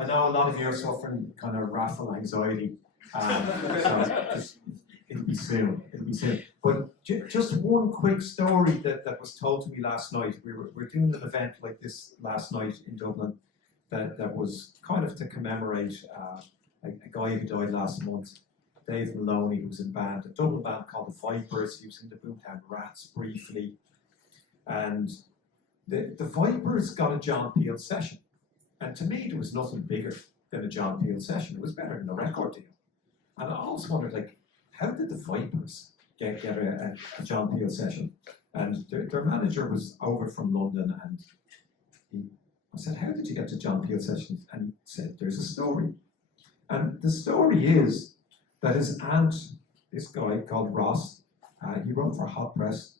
I know a lot of you are suffering kind of raffle anxiety, so it'll be soon. But just one quick story that was told to me last night. We're doing an event like this last night in Dublin that was kind of to commemorate a guy who died last month, Dave Maloney, who was in a Dublin band called the Vipers. He was in the Boomtown Rats briefly. And the Vipers got a John Peel session. And to me, there was nothing bigger than a John Peel session. It was better than a record deal. And I always wondered, like, how did the Vipers get a John Peel session? And their manager was over from London, and I said, how did you get to John Peel sessions? And he said, there's a story. And the story is that his aunt, this guy called Ross, he wrote for Hot Press,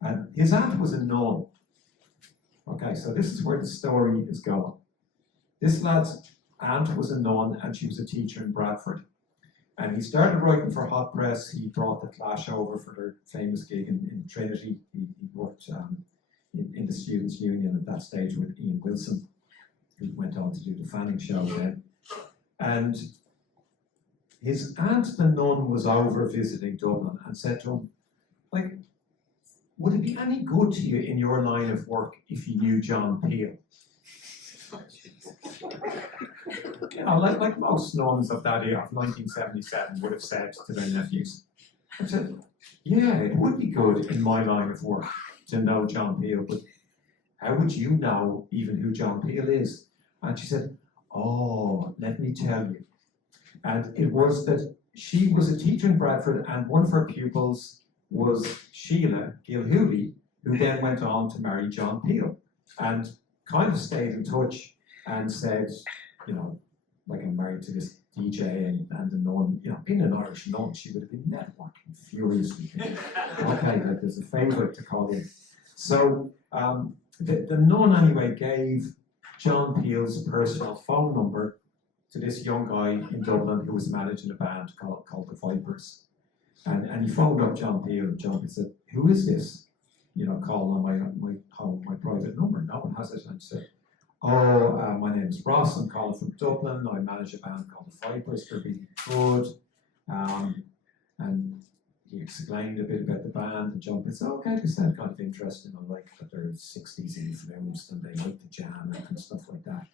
and his aunt was a nun. Okay, so this is where the story is going. This lad's aunt was a nun, and she was a teacher in Bradford. And he started writing for Hot Press. He brought the Clash over for their famous gig in Trinity. He worked in the Students' Union at that stage with Ian Wilson, who went on to do the Fanning Show then. And his aunt, the nun, was over visiting Dublin and said to him, like, would it be any good to you in your line of work if you knew John Peel? You know, like most nuns of that year, of 1977, would have said to their nephews. I said, yeah, it would be good in my line of work to know John Peel, but how would you know even who John Peel is? And she said, oh, let me tell you. And it was that she was a teacher in Bradford, and one of her pupils was Sheila Gilhooly, who then went on to marry John Peel, and kind of stayed in touch and said, you know, like, I'm married to this DJ and the nun, you know, being an Irish nun, she would have been networking furiously. Okay, like, there's a favourite to call in. So the nun anyway gave John Peel's personal phone number to this young guy in Dublin who was managing a band called the Vipers. And he phoned up John Peel, and John Peel said, who is this? You know, calling on my private number. No one has it. And he said, oh, my name is Ross, I'm calling from Dublin. I manage a band called the Vipers, they're really good. And he explained a bit about the band, and John Peel said, okay, they sound kind of interesting. I like that they're 60s influenced and they like to jam and stuff like that.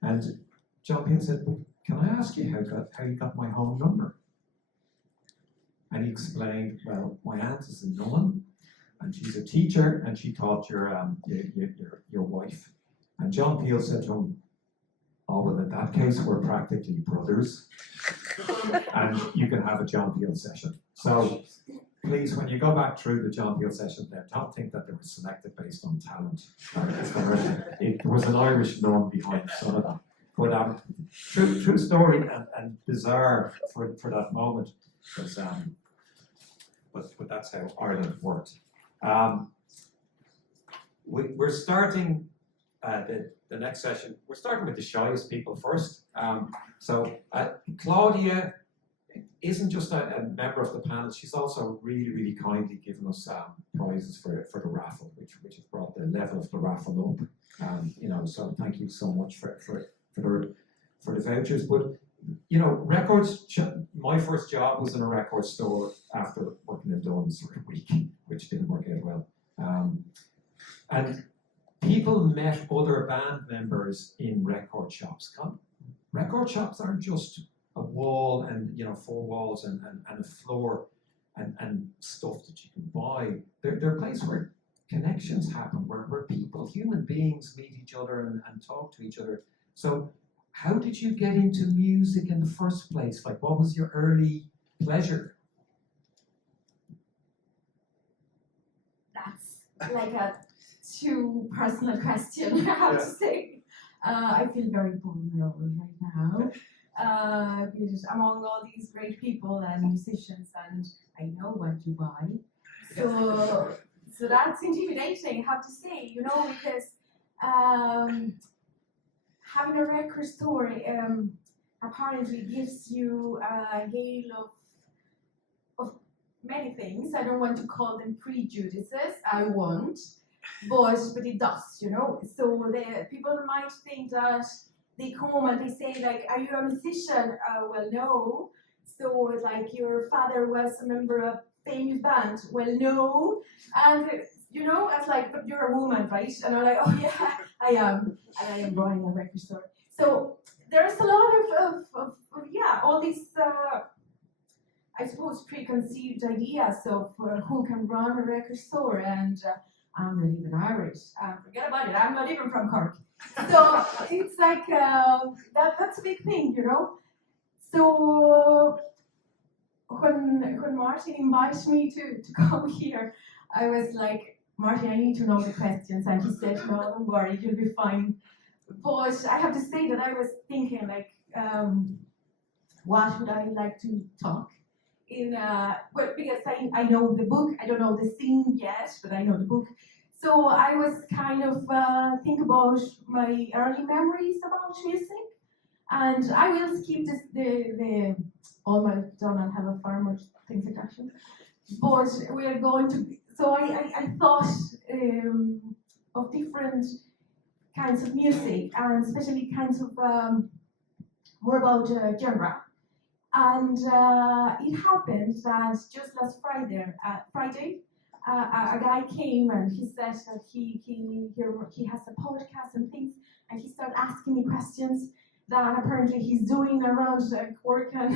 And John Peel said, well, can I ask you how you got my home number? And he explained, well, my aunt is a nun, and she's a teacher, and she taught your wife. And John Peel said to him, oh, well, in that case, we're practically brothers, and you can have a John Peel session. So please, when you go back through the John Peel session there, don't think that they were selected based on talent. There was an Irish nun behind some of that. But true story and bizarre for that moment. But that's how Ireland worked. We're starting the next session. We're starting with the shyest people first. So Claudia isn't just a member of the panel. She's also really, really kindly given us prizes for the raffle, which has brought the level of the raffle up. You know, so thank you so much for the vouchers. But you know, records. My first job was in a record store after working in Dunn's for a week, which didn't work out well. And people met other band members in record shops. Record shops aren't just a wall and, you know, 4 walls and a floor and stuff that you can buy. They're a place where connections happen, where people, human beings, meet each other and talk to each other. So how did you get into music in the first place? Like, what was your early pleasure? That's like a too personal question, I have to say. I feel very vulnerable right now. Because among all these great people and musicians, and I know what you buy. So that's intimidating, I have to say, you know, because having a record store apparently gives you a gale of many things. I don't want to call them prejudices, I won't, but it does, you know. So people might think that they come home and they say like, "Are you a musician?" Well, no. So it's like, "Your father was a member of a famous band?" Well, no. And you know, I was like, "But you're a woman, right?" And I'm like, "Oh yeah, I am, and I am running a record store." So there's a lot of yeah, all these I suppose preconceived ideas of who can run a record store, and I'm not even Irish. Forget about it. I'm not even from Cork. So it's like that's a big thing, you know. So when Martin invited me to come here, I was like, "Martin, I need to know the questions," and he said, "No, don't worry, you'll be fine." But I have to say that I was thinking like, what would I like to talk in? Well, because I know the book, I don't know the scene yet, but I know the book. So I was kind of think about my early memories about music, and I will skip this the almost done and have a farmer's things like that. But we are going to. So I thought of different kinds of music, and especially kinds of more about genre. And it happened that just last Friday, a guy came and he said that he has a podcast and things, and he started asking me questions that apparently he's doing around Cork, and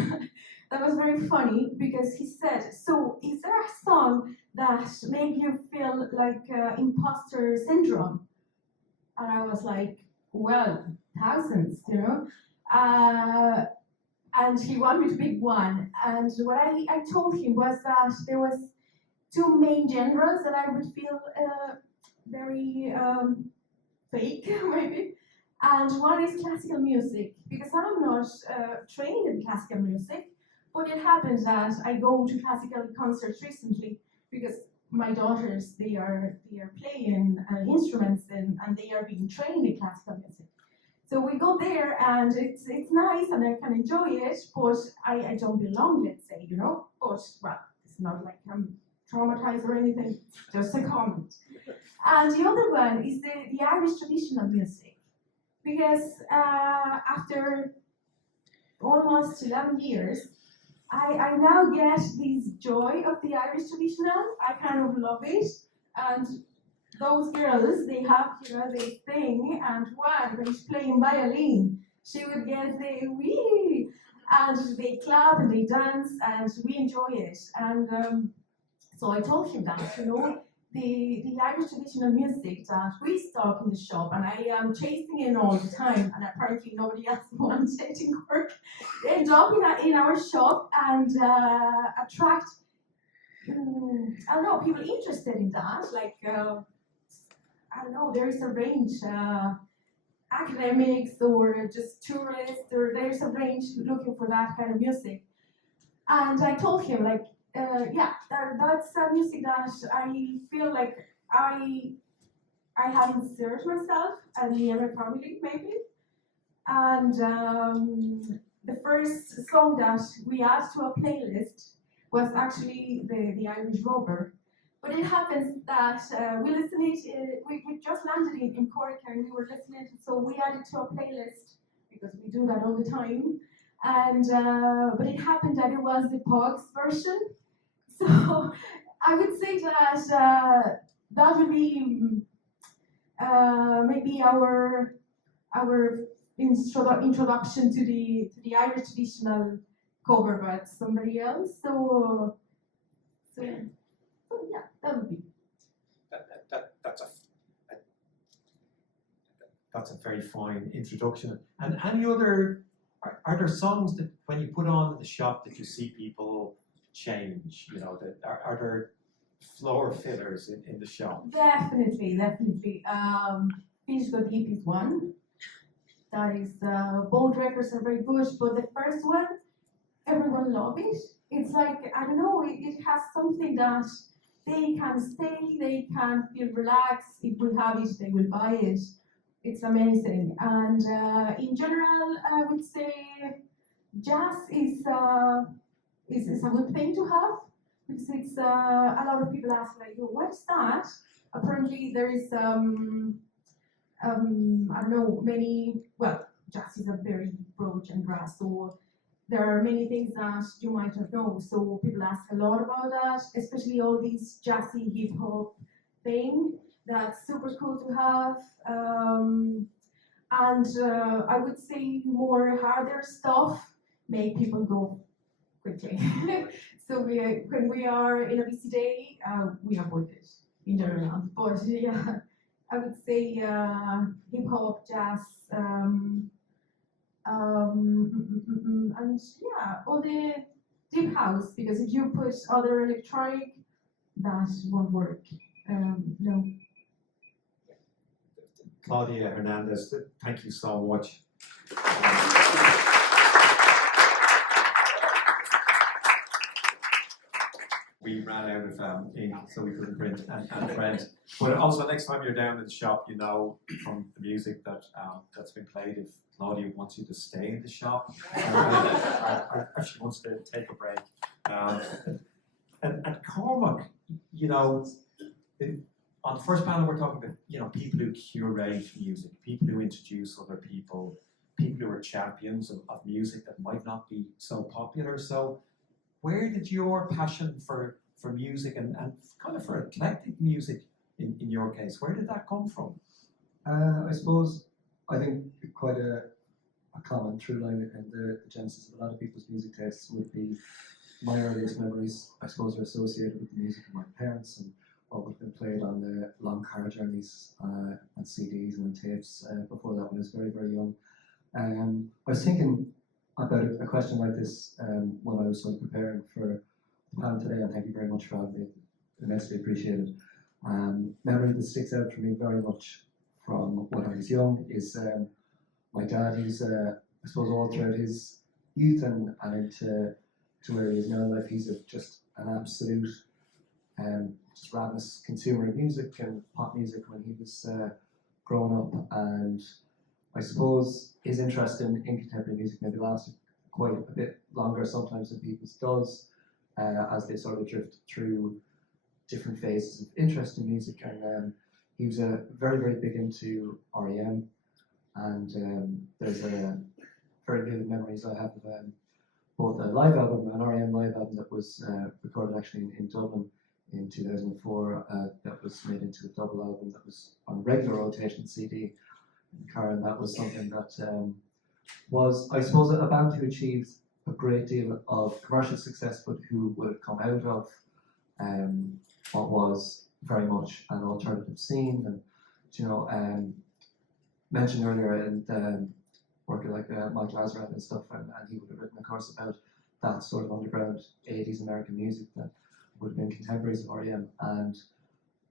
that was very funny because he said, "So, is there a song that made you feel like imposter syndrome?" And I was like, "Well, thousands, you know." And he wanted me to pick one. And what I told him was that there was two main genres that I would feel very fake, maybe. And one is classical music, because I'm not trained in classical music, but it happens that I go to classical concerts recently because my daughters, they are playing instruments and they are being trained in classical music. So we go there and it's nice and I can enjoy it, but I don't belong, let's say, you know. But well, it's not like I'm traumatized or anything, just a comment. And the other one is the Irish traditional music, because after almost 11 years, I now get this joy of the Irish traditional. I kind of love it, and those girls, they have, you know, they sing, and one, when she's playing violin, she would get the wee, and they clap and they dance, and we enjoy it. And so I told him that, you know, the Irish traditional music that we stock in the shop, and I am chasing in all the time, and apparently nobody else wants it in Cork, they end up in our shop and attract, I don't know, people interested in that, like, I don't know, there is a range, academics or just tourists, or there's a range looking for that kind of music. And I told him, like, yeah, that's music that I feel like I have inserted myself and the other family, maybe. And the first song that we added to a playlist was actually the Irish Robber. But it happens that we listened it, we just landed in Cork and we were listening, so we added to a playlist because we do that all the time. And but it happened that it was the Pogs version. So I would say that that would be maybe our introduction to the Irish traditional cover by somebody else. So yeah, that would be. That's a very fine introduction. And any other, are there songs that when you put on in the shop that you see people change? You know, that are there floor fillers in the shop? Definitely. Finish Go Deep is one. That is, both records are very good, but the first one, everyone loves it. It's like, I don't know, it has something that they can stay, they can feel relaxed. If we have it, they will buy it. It's amazing. And in general, I would say jazz is a good thing to have, because it's a lot of people ask like, what is that? Apparently there is I don't know, many, well, jazz is a very broad genre, so there are many things that you might not know. So people ask a lot about that, especially all these jazzy hip hop thing. That's super cool to have. And I would say more harder stuff make people go quickly. So when we are in a busy day, we avoid it in general. But yeah, I would say hip hop, jazz, and yeah, all the deep house. Because if you put other electronic, that won't work. No. Claudia Hernandez, thank you so much. We ran out of ink, so we couldn't print and print. But also, next time you're down in the shop, you know from the music that that's been played, if Claudia wants you to stay in the shop, or if she wants to take a break. And Cormac, you know, on the first panel we're talking about, you know, people who curate music, people who introduce other people, people who are champions of music that might not be so popular. So where did your passion for music and kind of for eclectic music in your case, where did that come from? I suppose, I think quite a common through line in the genesis of a lot of people's music tastes would be my earliest memories, I suppose, are associated with the music of my parents and what would have been played on the long car journeys and CDs and tapes before that when I was very, very young. I was thinking about a question like this when I was sort of preparing for the panel today, and thank you very much for having me. Immensely appreciated. Memory that sticks out for me very much from when I was young is my dad, who's I suppose all throughout his youth and into to where he is now in life, he's just an absolute just ravenous consumer of music and pop music when he was growing up, and I suppose his interest in contemporary music maybe lasted quite a bit longer sometimes than people's does, as they sort of drift through different phases of interest in music. And he was very, very big into REM, and there's a very vivid memories I have of both a live album, an REM live album that was recorded actually in Dublin in 2004, that was made into a double album that was on regular rotation CD in the car, and that was something that was, I suppose, a band who achieved a great deal of commercial success, but who would have come out of what was very much an alternative scene, and you know, mentioned earlier, and working like Michael Azareth and stuff, and he would have written a course about that sort of underground 80s American music that would have been contemporaries of REM, and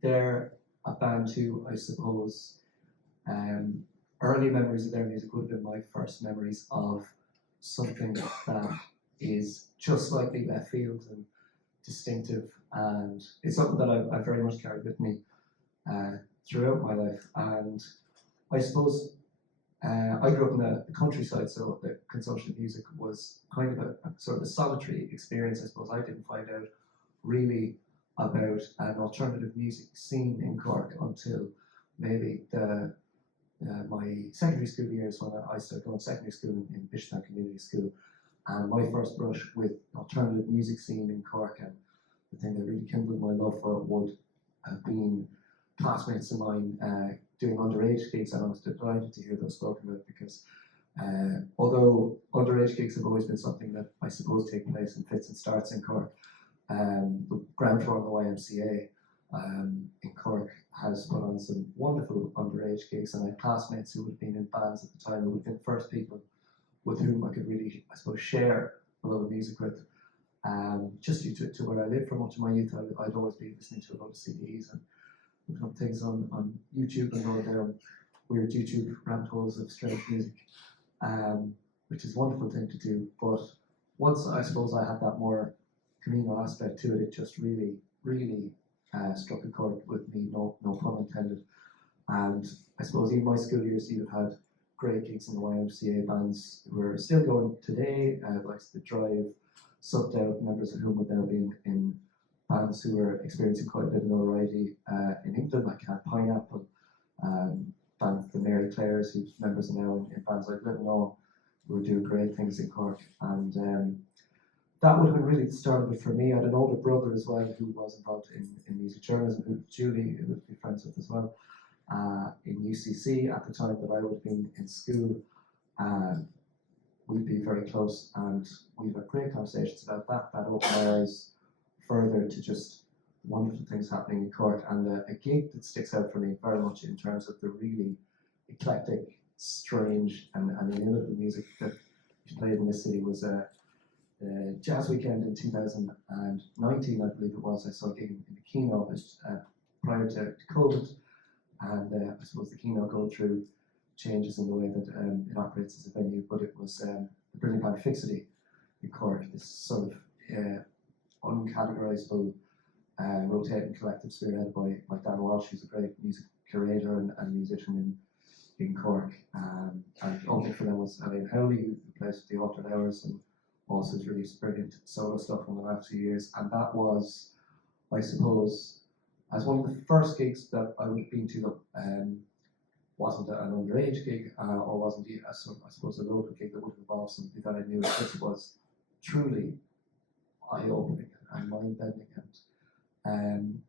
they're a band who, I suppose, early memories of their music would have been my first memories of something that is just slightly left field and distinctive, and it's something that I very much carried with me throughout my life. And I suppose I grew up in the countryside, so the consumption of music was kind of a sort of a solitary experience. I suppose I didn't find out really about an alternative music scene in Cork until maybe my secondary school years, when I started going to secondary school in Bishopstown Community School, and my first brush with alternative music scene in Cork, and the thing that really kindled my love for it would have been classmates of mine doing underage gigs, and I was delighted to hear those spoken about, because although underage gigs have always been something that I suppose take place in fits and starts in Cork, the ground floor of the YMCA in Cork has put on some wonderful underage gigs, and I had classmates who would have been in bands at the time, who would have been the first people with whom I could really, I suppose, share a lot of music with. Just due to where I lived for much of my youth, I'd always be listening to a lot of CDs and looking up things on YouTube and going down weird YouTube rabbit holes of strange music, which is a wonderful thing to do. But once I suppose I had that more communal aspect to it, it just really, really struck a chord with me, no pun intended. And I suppose even my school years, you've had great gigs in the YMCA, bands who are still going today, like The Drive, Subbed Out, members of whom would now be in bands who are experiencing quite a bit of notoriety in England, like Pineapple, thank the Mary Clares, whose members are now in bands like Little No, who are doing great things in Cork. And that would have been really the start of it for me. I had an older brother as well who was involved in music journalism, who Julie would be friends with as well, in UCC at the time that I would have been in school. We'd be very close, and we've had great conversations about that. That opened my eyes further to just wonderful things happening in Cork, and a gig that sticks out for me very much in terms of the really eclectic, strange, and inimitable music that was played in this city was a jazz weekend in 2019, I believe it was. I saw a gig in the Kino prior to COVID, and I suppose the Kino going through changes in the way that it operates as a venue, but it was the brilliant band Fixity in Cork, this sort of uncategorizable rotating collective spearheaded by Dan Walsh, who's a great music curator and musician in Cork. And opening for them was Elaine Howley, who plays with the Altered Hours and also has released brilliant solo stuff in the last few years. And that was, I suppose, as one of the first gigs that I would have been to that wasn't an underage gig or wasn't, I suppose, a local gig that would have involved something that I knew. It just was truly eye-opening and mind-bending. And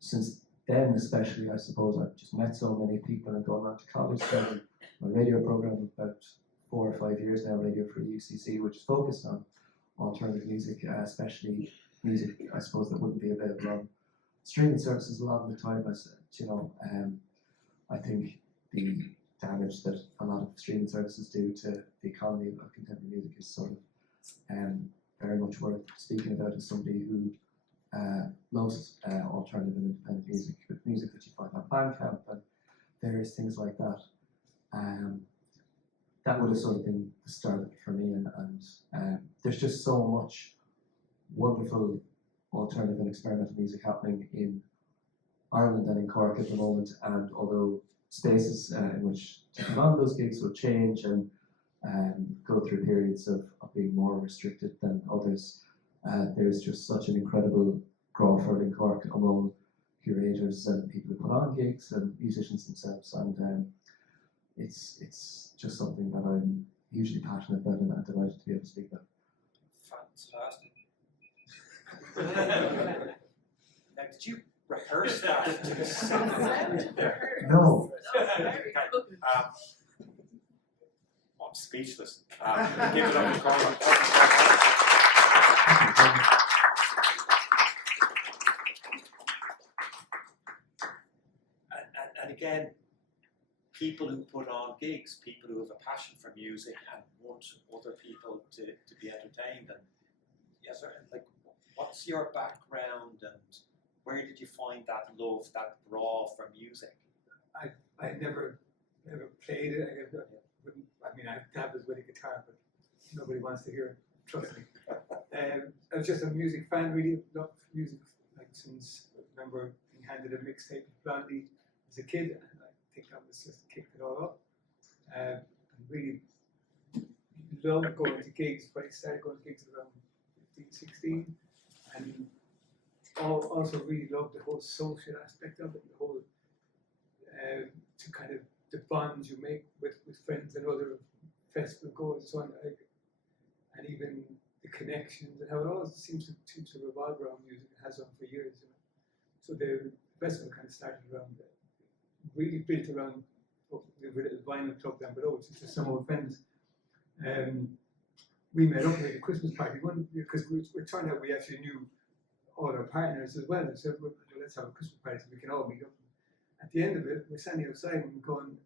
since then, especially, I suppose, I've just met so many people and gone on to college. Started my radio program about 4 or 5 years now, Radio for UCC, which is focused on alternative music, especially music, I suppose, that wouldn't be available on streaming services a lot of the time. As you know, I think the damage that a lot of streaming services do to the economy of contemporary music is sort of very much worth speaking about as somebody who loves alternative and independent music, with music that you find on Bandcamp and various things like that. That would have sort of been the start of it for me, and there's just so much wonderful alternative and experimental music happening in Ireland and in Cork at the moment, and although spaces in which to put on those gigs will change and go through periods of being more restricted than others, there's just such an incredible Crawford in Cork among curators and people who put on gigs and musicians themselves, and it's just something that I'm hugely passionate about and delighted to be able to speak about. Fantastic. Now, did you rehearse that to the sound there? No. Okay. I'm speechless. Give it up to Carla. And again, people who put on gigs, people who have a passion for music and want other people to be entertained. And yes, sir, like, what's your background and where did you find that love, that draw for music? I never played it. I dabbled with a guitar, but nobody wants to hear it, trust me. I was just a music fan, really loved music like since I remember being handed a mixtape of Blondie as a kid, and I think that was just kicked it all up. I really loved going to gigs, but I started going to gigs around 15, 16, and also really loved the whole social aspect of it, the whole to kind of the bonds you make with friends and other festival goers and so on, and even the connections and how it all seems to revolve around music. It has done for years, you know. So the festival kind of started around really built around the little vinyl club down below, which is just some old friends. We met up at a Christmas party one because it turned out we actually knew all our partners as well. So let's have a Christmas party so we can all meet up. At the end of it, we're standing outside and going,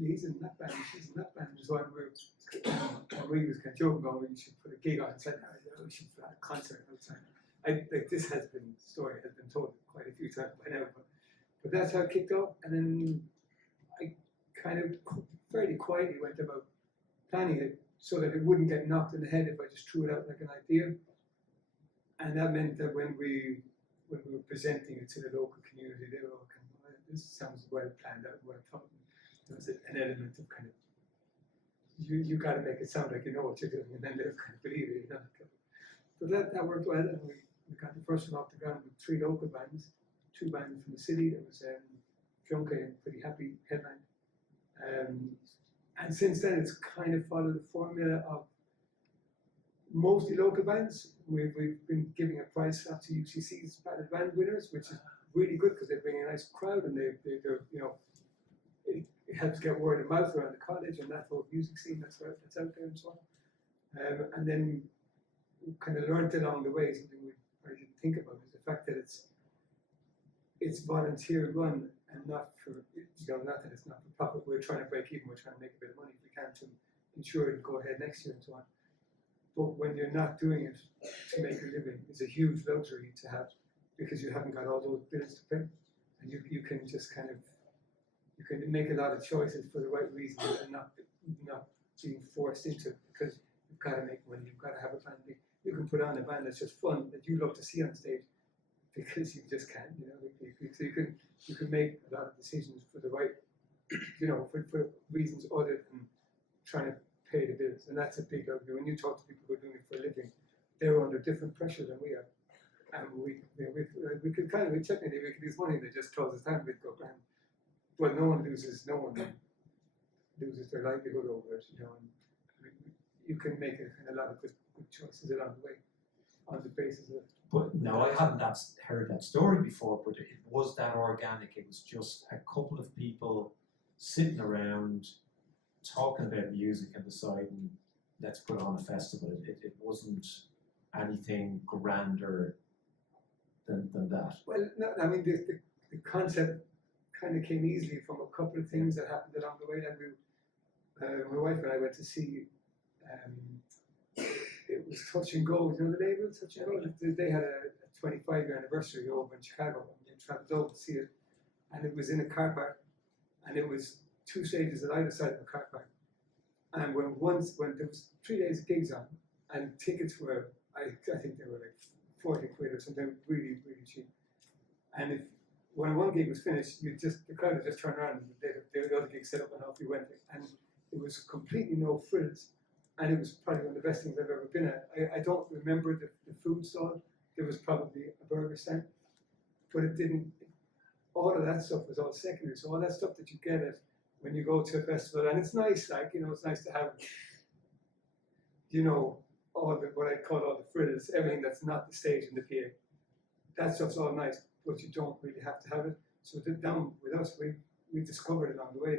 he's in that band, she's in that band. So we was kind of joking about we should put a gig on and said, we should put a concert outside. This story has been told quite a few times by now, but that's how it kicked off. And then I kind of fairly quietly went about planning it so that it wouldn't get knocked in the head if I just threw it out like an idea. And that meant that when we were presenting it to the local community, they were all kind of, this sounds well planned out, well thought. There was an element of kind of, you got to make it sound like you know what you're doing, and then they'll kind of believe it, you know. So that worked well, and we got the first one off the ground with 3 local bands, 2 bands from the city. There was Junke and Pretty Happy headline, And since then, it's kind of followed the formula of mostly local bands. We've been giving a prize out to UCC's band winners, which is really good because they bring a nice crowd and they're you know, it helps get word of mouth around the college and that whole music scene that's out there and so on. And then we kind of learned along the way something I didn't think about is the fact that it's volunteer run and not for, you know, not that it's not for profit. We're trying to break even. We're trying to make a bit of money if we can to ensure it go ahead next year and so on. But when you're not doing it to make a living, it's a huge luxury to have because you haven't got all those bills to pay, and you can just kind of you can make a lot of choices for the right reasons and not being forced into it because you've got to make money. You've got to have a plan B. You can put on a band that's just fun that you love to see on stage because you just can't, you know. So you can make a lot of decisions for the right, you know, for reasons other than trying to pay the bills, and that's a big argument. When you talk to people who are doing it for a living, they're under different pressure than we are, and we could kind of technically we could lose money that just closes down with go grand, but no one loses their livelihood over it, you know. And you can make a lot of good choices along the way on the basis of. But no, I hadn't heard that story before, but it was that organic. It was just a couple of people sitting around talking about music and deciding, let's put on a festival. It wasn't anything grander than that. Well, no, I mean, the concept kind of came easily from a couple of things that happened along the way. Like my wife and I went to see, it was Touch and Go, you know the label, Touch and Go? They had a 25-year anniversary over in Chicago, and we travelled over to see it. And it was in a car park, and it was 2 stages at either side of the car park. And when there was 3 days of gigs on, and tickets were, I think they were like 40 quid or something, really, really cheap. And when one gig was finished, the crowd would just turn around and the other gig set up and off we went. And it was completely no frills. And it was probably one of the best things I've ever been at. I don't remember the food stall. There was probably a burger stand, but it didn't. All of that stuff was all secondary. So all that stuff that you get at when you go to a festival, and it's nice, like, you know, it's nice to have, you know, all the what I call all the frills, everything that's not the stage and the PA. That stuff's all nice, but you don't really have to have it. So down with us, we discovered along the way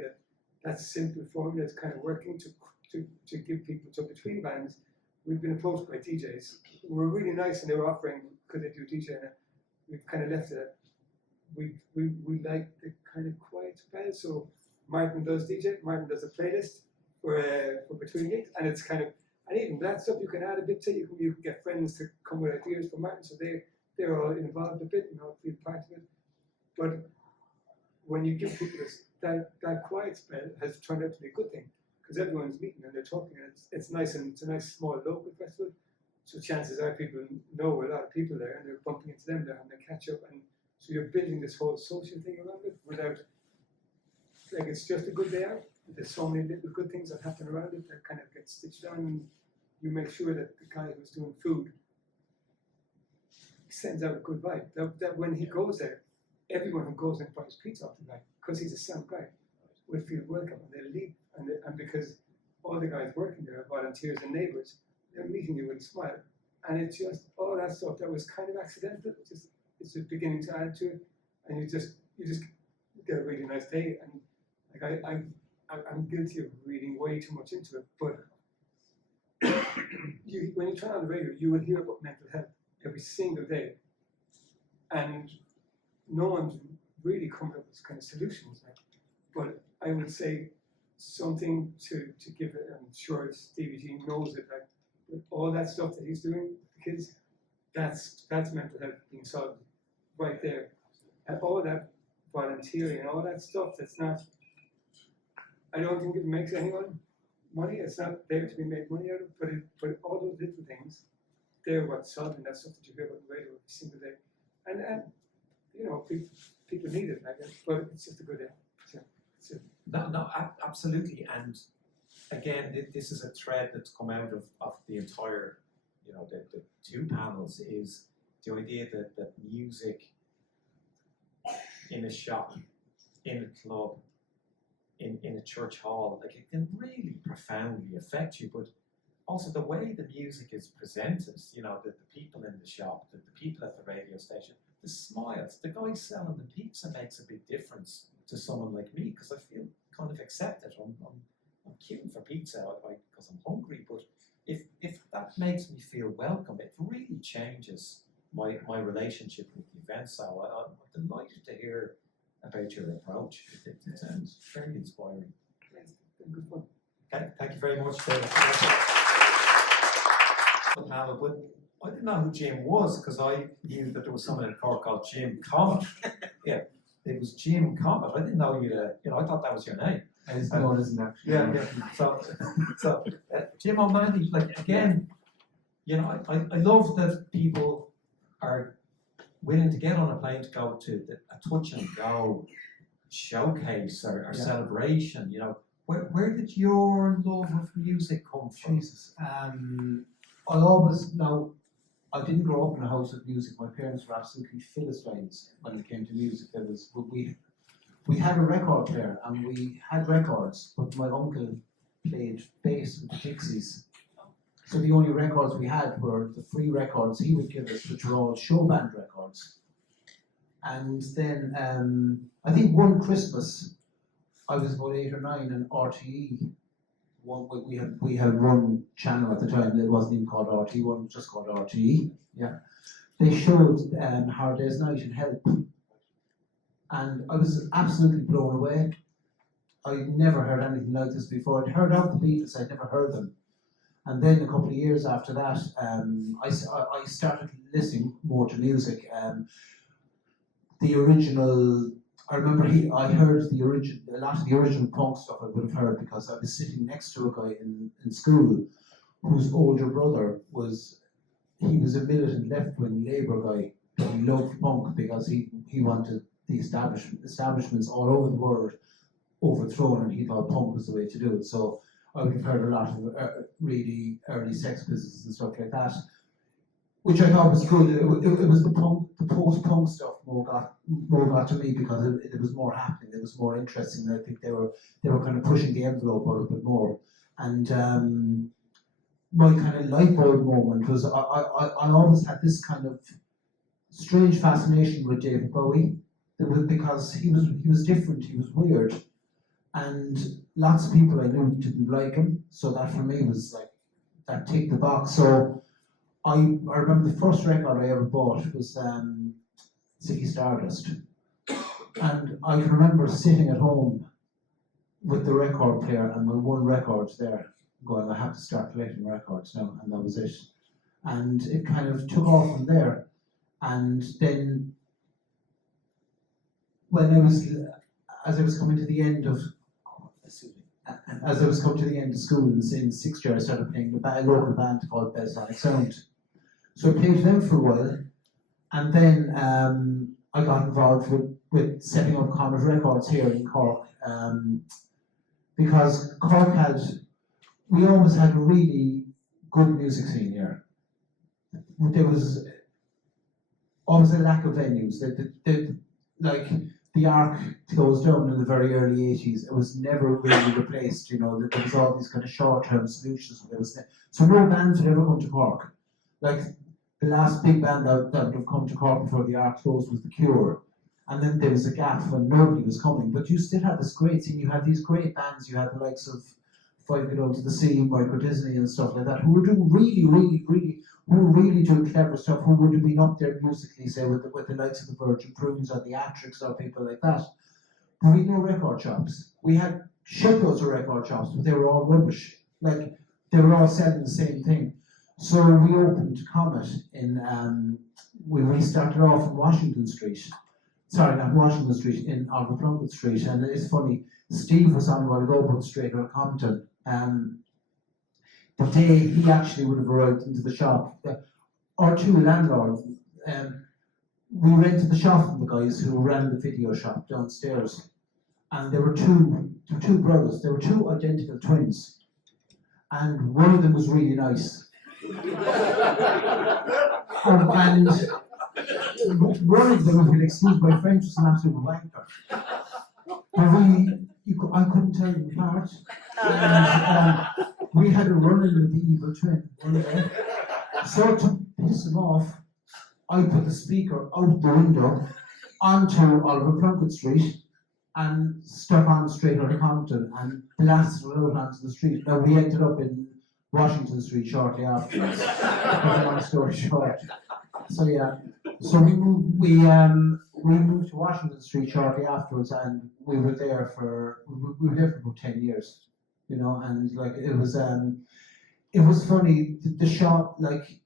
that simple formula is kind of working to give people, so between bands, we've been approached by DJs who were really nice and they were offering, could they do DJ? And we've kind of left it at, we like the kind of quiet spell. So Martin does DJ, Martin does a playlist for between gigs, and it's kind of, and even that stuff you can add a bit to, you can get friends to come with ideas for Martin, so they're all involved a bit, you know, feel part of it. But when you give people that quiet spell has turned out to be a good thing. Because everyone's meeting and they're talking, and it's nice, and it's a nice small local festival. So chances are people know a lot of people there, and they're bumping into them there, and they catch up, and so you're building this whole social thing around it without, like, it's just a good day out. There's so many little good things that happen around it that kind of get stitched on, and you make sure that the guy who's doing food sends out a good vibe. That when he goes there, everyone who goes and buys pizza off the guy, because he's a sound guy, will feel welcome, and they'll leave. And because all the guys working there are volunteers and neighbours, they're meeting you with a smile. And it's just all that stuff that was kind of accidental, it's just beginning to add to it, and you just get a really nice day. And like I'm guilty of reading way too much into it, but when you turn on the radio, you will hear about mental health every single day, and no one's really coming up with kind of solutions. Like, but I would say something to give it. I'm sure Stevie G knows it. Like, with all that stuff that he's doing, the kids, that's mental health being solved right there. And all that volunteering and all that stuff that's not, I don't think it makes anyone money. It's not there to be made money out of, but all those little things, they're what's solving that stuff that you hear about the radio every single day. And you know, people need it, I guess, but it's just a good day. So, No, absolutely. And again, this is a thread that's come out of the entire, you know, the 2 panels, is the idea that music in a shop, in a club, in a church hall, like it can really profoundly affect you. But also the way the music is presented, you know, the people in the shop, the people at the radio station, the smiles, the guy selling the pizza makes a big difference to someone like me because I feel kind of accepted. I'm queuing for pizza because I'm hungry, but if that makes me feel welcome, it really changes my relationship with the event. So I'm delighted to hear about your approach. It sounds very inspiring. It's been good fun. Thank you very much, David. The panel, but I didn't know who Jim was because I knew that there was someone in Cork called Jim Comet. Yeah, it was Jim Comet. I didn't know I thought that was your name. No, it isn't actually. Yeah. So Jim O'Mahony, like again, you know, I love that people are willing to get on a plane to go to a touch and go showcase or celebration. You know, where did your love of music come from? Jesus. I didn't grow up in a house of music. My parents were absolutely Philistines when it came to music. We had a record player and we had records, but my uncle played bass with the Pixies. So the only records we had were the free records he would give us, which were all show band records. And then I think one Christmas, I was about 8 or 9, and RTE. We had one channel at the time. It wasn't even called RTE. One was just called RTE. Yeah, they showed Hard Day's Night and Help, and I was absolutely blown away. I'd never heard anything like this before. I'd heard of the Beatles. I'd never heard them. And then a couple of years after that, I started listening more to music. The original. I remember I heard a lot of the original punk stuff I would have heard because I was sitting next to a guy in school whose older brother was a militant left-wing Labour guy, but he loved punk because he wanted the establishments all over the world overthrown, and he thought punk was the way to do it. So I would have heard a lot of really early Sex Pistols and stuff like that, which I thought was good. It was the post-punk stuff more got to me because it was more happening. It was more interesting. I think they were kind of pushing the envelope a little bit more. And my kind of light bulb moment was I always had this kind of strange fascination with David Bowie. Because he was different. He was weird, and lots of people I knew didn't like him. So that for me was like that ticked the box. So I remember the first record I ever bought was Ziggy Stardust, and I can remember sitting at home with the record player and my one record there, going, I have to start collecting records now, and that was it. And it kind of took off from there, and then as I was coming to the end of school in 6th year, I started playing a local band called Belsonic Sound. So I played with them for a while, and then I got involved with setting up Comet Records here in Cork, because Cork we always had a really good music scene here. There was always a lack of venues. Like the Arc closed down in the very early 80s. It was never really replaced. You know, there was all these kind of short-term solutions. So no bands would ever come to Cork. Like the last big band that would have come to Cork before the Arc closed was The Cure. And then there was a gap when nobody was coming. But you still had this great scene. You had these great bands. You had the likes of Five Get Out to the Sea, Michael Disney and stuff like that, who were doing really doing clever stuff, who would have been up there musically, say, with the likes of the Virgin Prunes or the Atrix or people like that. But we had no record shops. We had shitloads of record shops, but they were all rubbish. Like, they were all selling the same thing. So we opened Comet we started off in Washington Street. Sorry, not Washington Street, in Oliver Plunkett Street. And it's funny, Steve was on a while ago, but straight out of Compton. The day he actually would have arrived into the shop, our two landlords, we rented the shop from the guys who ran the video shop downstairs. And there were two brothers, they were two identical twins. And one of them was really nice. And one of them, if you'll excuse my French, was an absolute wanker. But I couldn't tell them apart. And, we had a run-in with the evil twin one day. So to piss him off, I put the speaker out the window onto Oliver Plunkett Street and stuck on straight out of Compton and blasted it out onto the street. Now we ended up in Washington Street shortly afterwards. Long story short. So yeah, so we moved to Washington Street shortly afterwards, and we were there for about 10 years, you know, and like it was funny. The shop, like,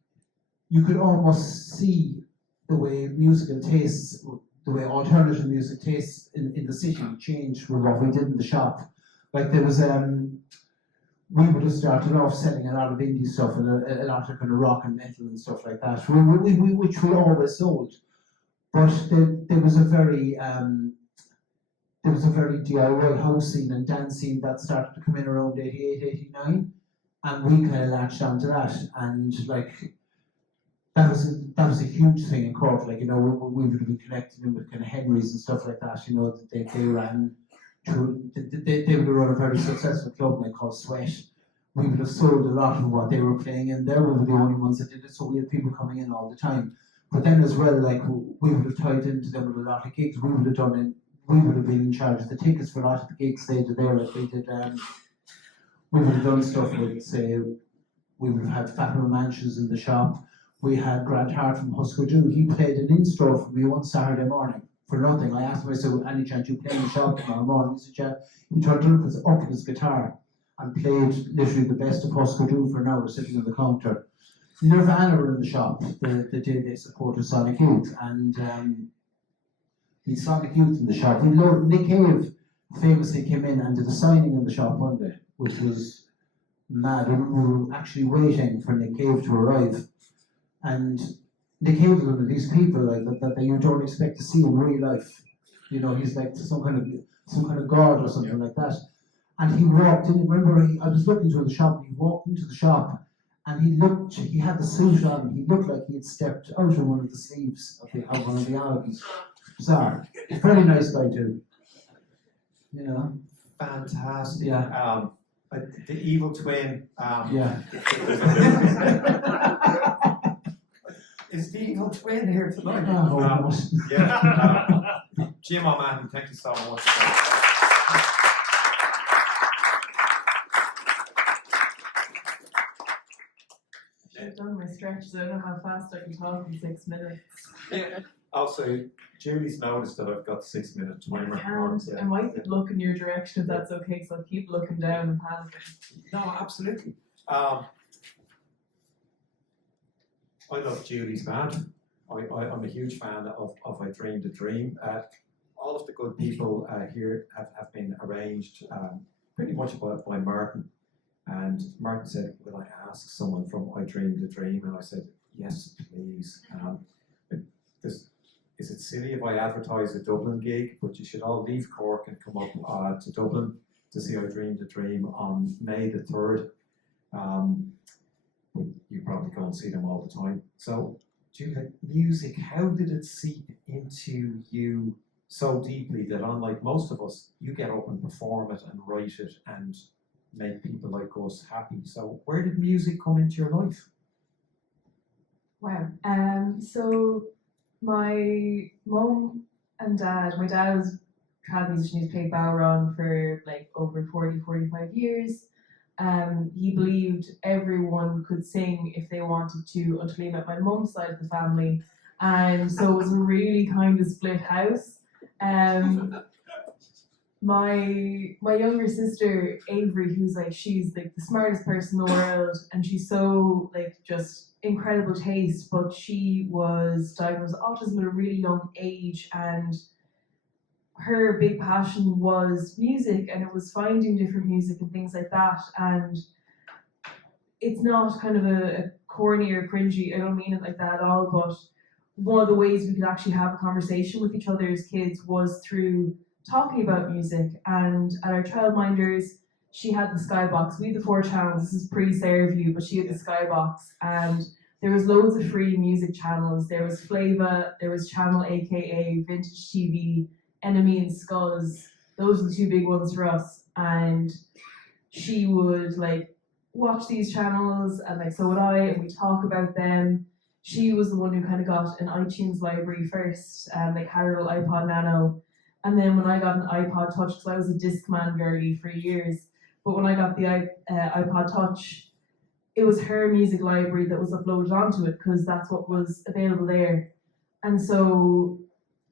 you could almost see the way musical tastes, the way alternative music tastes in the city changed with what we did in the shop. Like there was we would have started off selling a lot of indie stuff and a lot of kind of rock and metal and stuff like that, which we always sold. But there was a very DIY house scene and dance scene that started to come in around 88, 89, and we kind of latched onto that, and like that was a huge thing in Cork. Like, you know, we would have been connected in with kind of Henry's and stuff like that. You know, they ran. They would have run a very successful club like called Sweat. We would have sold a lot of what they were playing in there. We were the only ones that did it, so we had people coming in all the time. But then as well, like, we would have tied into them with a lot of gigs. We would have been in charge of the tickets for a lot of the gigs they did there. Like we did, we would have done stuff with, say, we would have had Fatima Mansions in the shop. We had Grant Hart from Husker Du. He played an in-store for me one Saturday morning. For nothing. I asked him, I said, any chance you play in the shop tomorrow morning? He said, yeah. He turned up his guitar and played literally the best of Husker Du for an hour sitting on the counter. Nirvana were in the shop the day they supported Sonic Youth, and he Sonic Youth in the shop. Nick Cave famously came in and did a signing in the shop one day, which was mad. We were actually waiting for Nick Cave to arrive, and Nick Cave was one of these people like that you don't expect to see in real life. You know, he's like some kind of god or something like that. And he walked in. Remember, I was looking through the shop. And he walked into the shop, and he had the suit on. He looked like he had stepped out of one of the sleeves of one of the albums. Bizarre. He's a very nice guy too. You know. Fantastic. Yeah. The evil twin. Yeah. Is the evil twin here tonight? Jim O'Mahony, thank you so much. I've done my stretch, so I don't know how fast I can talk in 6 minutes. Yeah. Also, Julie's noticed that I've got 6 minute timer. I can't. I might look in your direction if that's okay, so I'll keep looking down and panicking. No, absolutely. I love Julie's band. I'm a huge fan of I Dreamed a Dream. All of the good people here have been arranged pretty much by Martin. And Martin said, will I ask someone from I Dreamed a Dream? And I said, yes, please. Is it silly if I advertise a Dublin gig? But you should all leave Cork and come up to Dublin to see I Dreamed a Dream on May the 3rd. But you probably go and see them all the time. So, Julia, music, how did it seep into you so deeply that, unlike most of us, you get up and perform it and write it and make people like us happy? So, where did music come into your life? Wow. So my mum and dad, my dad was a trad musician. He's played Bowron for like over 40-45 years. He believed everyone could sing if they wanted to until he met my mum's side of the family, and so it was a really kind of split house. My younger sister Avery, who's like, she's like the smartest person in the world, and she's so like just incredible taste, but she was diagnosed with autism at a really young age, and her big passion was music, and it was finding different music and things like that. And it's not kind of a corny or cringy, I don't mean it like that at all, but one of the ways we could actually have a conversation with each other as kids was through talking about music. And at our childminders, she had the Skybox. We had the 4 channels. This is pre-Sarah View, but she had the Skybox, and there was loads of free music channels. There was Flava, there was Channel AKA, Vintage TV, Enemy and Scuzz, Those are the two big ones for us. And she would like watch these channels, and like so would I, and we talk about them. She was the one who kind of got an iTunes library first, and like had her little iPod Nano. And then when I got an iPod Touch, because I was a Discman girly for years, but when I got the iPod Touch, it was her music library that was uploaded onto it, because that's what was available there. And so,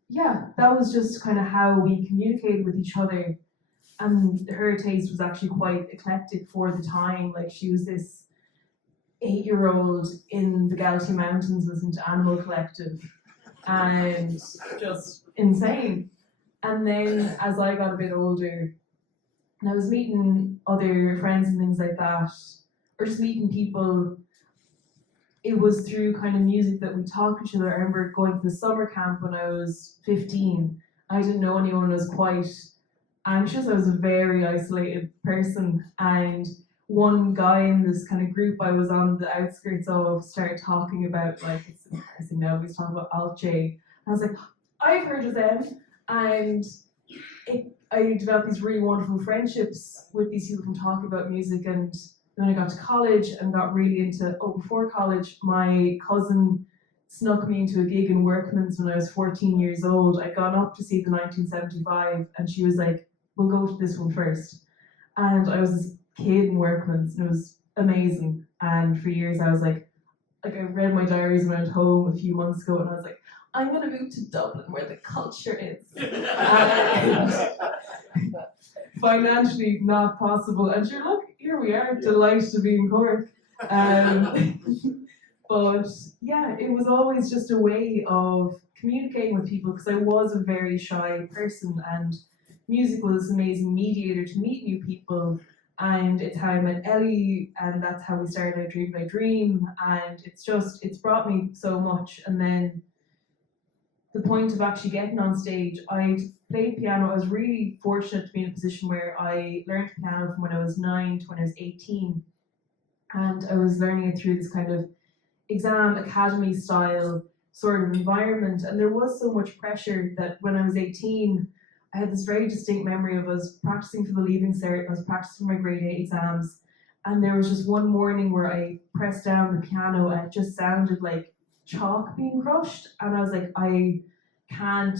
yeah, that was just kind of how we communicated with each other. And her taste was actually quite eclectic for the time. Like, she was this 8-year-old in the Galaxy Mountains listening to Animal Collective, and just insane. And then as I got a bit older, and I was meeting other friends and things like that, or just meeting people, it was through kind of music that we talked to each other. I remember going to the summer camp when I was 15. I didn't know anyone. I was quite anxious. I was a very isolated person, and one guy in this kind of group I was on the outskirts of started talking about, like, it's embarrassing now, he's talking about Alt J. I was like, I've heard of them. And I developed these really wonderful friendships with these people from talking about music. And then I got to college and got really into, before college, my cousin snuck me into a gig in Workman's when I was 14 years old. I'd gone up to see the 1975, and she was like, we'll go to this one first. And I was this kid in Workman's, and it was amazing. And for years I was like I read my diaries and went home a few months ago, and I was like, I'm gonna move to Dublin where the culture is. And financially not possible. And sure, look, here we are, delighted to be in Cork. But yeah, it was always just a way of communicating with people, because I was a very shy person, and music was this amazing mediator to meet new people. And it's how I met Ellie, and that's how we started I Dream by Dream, and it's brought me so much. And then the point of actually getting on stage, I played piano. I was really fortunate to be in a position where I learned piano from when I was 9 to when I was 18, and I was learning it through this kind of exam academy style sort of environment. And there was so much pressure that when I was 18, I had this very distinct memory of us practicing for the Leaving Cert. I was practicing my grade 8 exams, and there was just one morning where I pressed down the piano and it just sounded like chalk being crushed, and I was like, I can't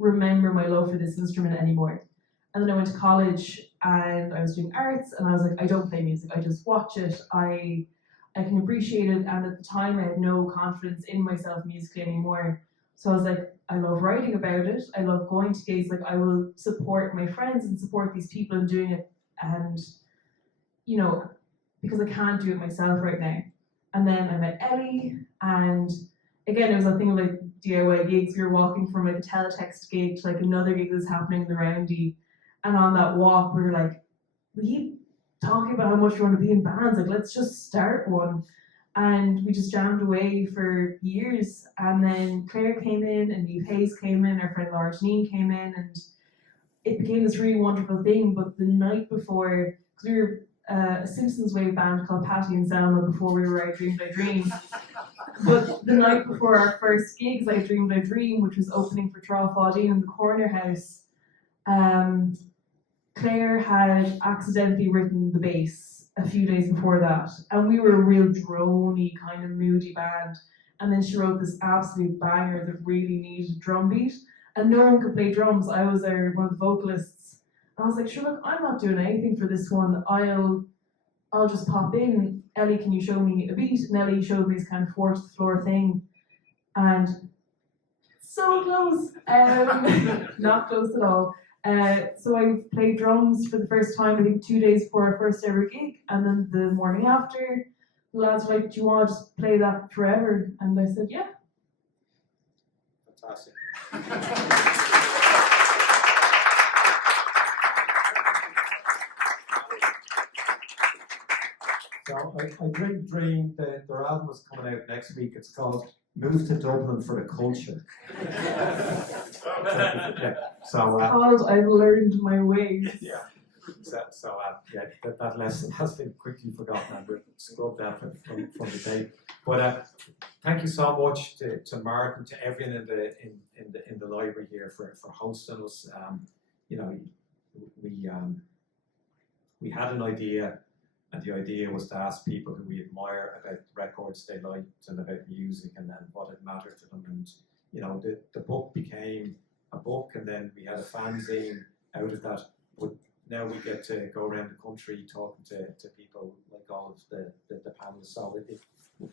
remember my love for this instrument anymore. And then I went to college and I was doing arts, and I was like, I don't play music, I just watch it. I can appreciate it, and at the time I had no confidence in myself musically anymore. So I was like, I love writing about it, I love going to gigs, like I will support my friends and support these people in doing it, and you know, because I can't do it myself right now. And then I met Ellie, and again it was a thing of like DIY gigs. We were walking from like a teletext gig to like another gig that was happening in the Roundy, and on that walk we were like, we keep talking about how much we want to be in bands, like let's just start one. And we just jammed away for years. And then Claire came in, and Neve Hayes came in, our friend Laura Janine came in, and it became this really wonderful thing. But the night before, because we were a Simpsons Wave band called Patty and Selma before we were I Dream by Dream. But the night before our first gigs, I Dream by Dream, which was opening for Trá Fáidín in the Corner House, Claire had accidentally written the bass a few days before that, and we were a real droney kind of moody band. And then she wrote this absolute banger that really needed a drum beat, and no one could play drums. I was one of the vocalists, and I was like, sure, look, I'm not doing anything for this one. I'll just pop in. Ellie, can you show me a beat? And Ellie showed me this kind of 4 to the floor thing, and so close, not close at all. So I played drums for the first time, I think 2 days before our first ever gig, and then the morning after, the lads were like, do you want to just play that forever? And I said, yeah. Fantastic. So I Dream, their album is coming out next week. It's called Move to Dublin for the Culture. Yeah. So Called I've Learned My Ways. yeah. That lesson has been quickly forgotten and we've scrubbed that from the tape. But thank you so much to Mark and to everyone in the library here for hosting us. You know, we had an idea, and the idea was to ask people who we admire about records they liked and about music and then what had mattered to them. And you know, the book became a book, and then we had a fanzine out of that. But now we get to go around the country talking to people like all of the panelists. So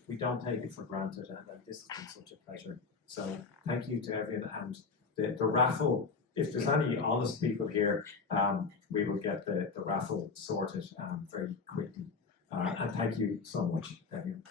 we don't take it for granted, and this has been such a pleasure. So thank you to everyone. And the raffle, if there's any honest people here, we will get the raffle sorted very quickly. And thank you so much, everyone.